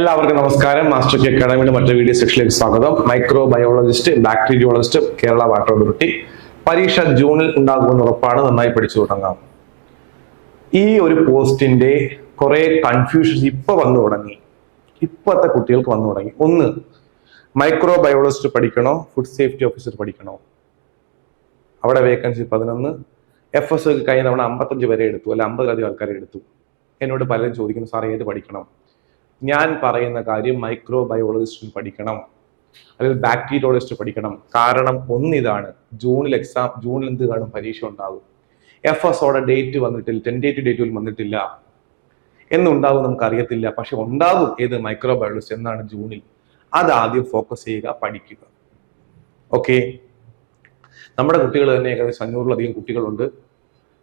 എല്ലാവർക്കും നമസ്കാരം. Master K അക്കാഡമിയുടെ മറ്റൊരു വീഡിയോ സെക്ഷനിലേക്ക് സ്വാഗതം. Microbiologist bacteriologist Kerala water authority പരീക്ഷ ജൂണിൽ ഉണ്ടാകുമെന്ന് ഉറപ്പാണ്. നന്നായി പഠിച്ചു തുടങ്ങാം. ഈ ഒരു പോസ്റ്റിന്റെ കുറെ കൺഫ്യൂഷൻസ് ഇപ്പൊ വന്നു തുടങ്ങി. ഇപ്പോഴത്തെ കുട്ടികൾക്ക് വന്നു തുടങ്ങി. ഒന്ന് മൈക്രോ ബയോളജിസ്റ്റ് പഠിക്കണോ? ഫുഡ് സേഫ്റ്റി ഓഫീസർ പഠിക്കണോ? അവിടെ വേക്കൻസി പതിനൊന്ന്. എഫ് എസ് കഴിഞ്ഞ തവണ അമ്പത്തഞ്ച് വരെ എടുത്തു. അല്ല അമ്പതിലധികം ആൾക്കാരെ എടുത്തു. എന്നോട് പലരും ചോദിക്കുന്നു സാർ ഏത് പഠിക്കണം? ഞാൻ പറയുന്ന കാര്യം മൈക്രോ ബയോളജിസ്റ്റ് പഠിക്കണം. അല്ലെങ്കിൽ ബാക്ടീരിയോളജിസ്റ്റ് പഠിക്കണം. കാരണം ഒന്നിതാണ് ജൂണിൽ എക്സാം ജൂണിൽ എന്ത് കാണും പരീക്ഷ ഉണ്ടാകും. എഫ് എസ് ഓടെ ഡേറ്റ് വന്നിട്ടില്ല ടെൻഡേറ്റീവ് ഡേറ്റ് വന്നിട്ടില്ല. എന്നുണ്ടാകും നമുക്ക് അറിയത്തില്ല പക്ഷെ ഉണ്ടാകും ഏത് മൈക്രോ ബയോളജിസ്റ്റ് എന്നാണ് ജൂണിൽ. അത് ആദ്യം ഫോക്കസ് ചെയ്യുക പഠിക്കുക. ഓക്കെ നമ്മുടെ കുട്ടികൾ തന്നെ ഏകദേശം അഞ്ഞൂറിലധികം കുട്ടികളുണ്ട്.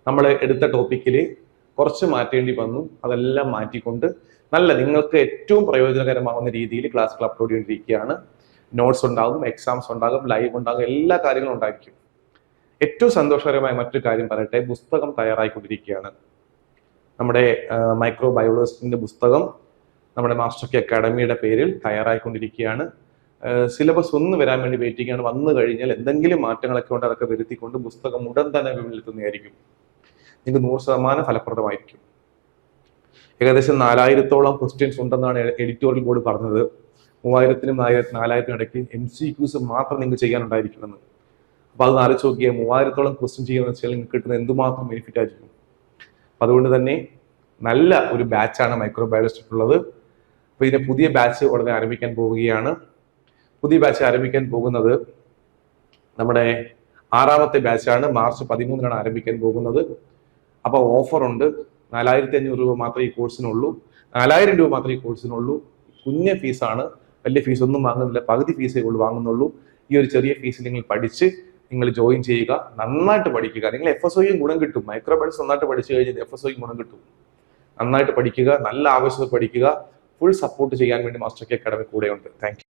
നമ്മൾ എടുത്ത ടോപ്പിക്കിൽ കുറച്ച് മാറ്റേണ്ടി വന്നു. അതെല്ലാം മാറ്റിക്കൊണ്ട് നല്ല നിങ്ങൾക്ക് ഏറ്റവും പ്രയോജനകരമാകുന്ന രീതിയിൽ ക്ലാസ്സുകൾ അപ്ലോഡ് ചെയ്തിരിക്കുകയാണ് നോട്ട്സ് ഉണ്ടാകും എക്സാംസ് ഉണ്ടാകും ലൈവ് ഉണ്ടാകും എല്ലാ കാര്യങ്ങളും ഉണ്ടായിരിക്കും. ഏറ്റവും സന്തോഷകരമായ മറ്റൊരു കാര്യം പറയട്ടെ പുസ്തകം തയ്യാറായിക്കൊണ്ടിരിക്കുകയാണ്. നമ്മുടെ മൈക്രോ ബയോളജിസ്റ്റിന്റെ പുസ്തകം നമ്മുടെ മാസ്റ്റർ കെ അക്കാഡമിയുടെ പേരിൽ തയ്യാറായിക്കൊണ്ടിരിക്കുകയാണ്. സിലബസ് ഒന്ന് വരാൻ വേണ്ടി വെയിറ്റിംഗ് ആണ്. വന്നു കഴിഞ്ഞാൽ എന്തെങ്കിലും മാറ്റങ്ങളൊക്കെ ഉണ്ട് അതൊക്കെ വരുത്തിക്കൊണ്ട് പുസ്തകം ഉടൻ തന്നെ വിപണിയിലെത്തുന്നതായിരിക്കും നിങ്ങൾക്ക് നൂറ് ശതമാനം ഫലപ്രദമായിരിക്കും. ഏകദേശം നാലായിരത്തോളം ക്വസ്റ്റ്യൻസ് ഉണ്ടെന്നാണ് എഡിറ്റോറിയൽ ബോർഡ് പറഞ്ഞത്. മൂവായിരത്തിനും നാലായിരത്തി നാലായിരത്തിനും ഇടയ്ക്ക് എം സി ക്യൂസ് മാത്രം നിങ്ങൾക്ക് ചെയ്യാനുണ്ടായിരിക്കുമെന്ന് അപ്പൊ അത് ആലോചിച്ച് നോക്കിയാൽ മൂവായിരത്തോളം ക്വസ്റ്റ്യൻ ചെയ്യുന്ന വെച്ചാൽ നിങ്ങൾക്ക് കിട്ടുന്ന എന്തുമാത്രം ബെനിഫിറ്റ് ആയിരിക്കും? അപ്പൊ അതുകൊണ്ട് തന്നെ നല്ല ഒരു ബാച്ചാണ് മൈക്രോ ബയോളജിസ്റ്റ് ഉള്ളത്. അപ്പൊ ഇതിന്റെ പുതിയ ബാച്ച് ഉടനെ ആരംഭിക്കാൻ പോവുകയാണ്. പുതിയ ബാച്ച് ആരംഭിക്കാൻ പോകുന്നത് നമ്മുടെ ആറാമത്തെ ബാച്ചാണ് മാർച്ച് പതിമൂന്നിനാണ് ആരംഭിക്കാൻ പോകുന്നത്. അപ്പോൾ ഉണ്ട് നാലായിരത്തി അഞ്ഞൂറ് രൂപ മാത്രമേ ഈ കോഴ്സിനുള്ളൂ. നാലായിരം രൂപ മാത്രമേ ഈ കോഴ്സിനുള്ളൂ. കുഞ്ഞ ഫീസാണ്. വലിയ ഫീസ് ഒന്നും വാങ്ങുന്നില്ല. പകുതി ഫീസേ ഉള്ളൂ വാങ്ങുന്നുള്ളൂ. ഈ ഒരു ചെറിയ ഫീസിൽ നിങ്ങൾ പഠിച്ച് നിങ്ങൾ ജോയിൻ ചെയ്യുക. നന്നായിട്ട് പഠിക്കുക. നിങ്ങൾ എഫ് എസ് ഒയും ഗുണം കിട്ടും. മൈക്രോബയോളജി നന്നായിട്ട് പഠിച്ചു കഴിഞ്ഞാൽ എഫ് എസ് ഒയും ഗുണം കിട്ടും. നന്നായിട്ട് പഠിക്കുക. നല്ല ആവശ്യത്തിൽ പഠിക്കുക. ഫുൾ സപ്പോർട്ട് ചെയ്യാൻ വേണ്ടി മാസ്റ്റർ കെ അക്കാഡമി കൂടെയുണ്ട്. താങ്ക്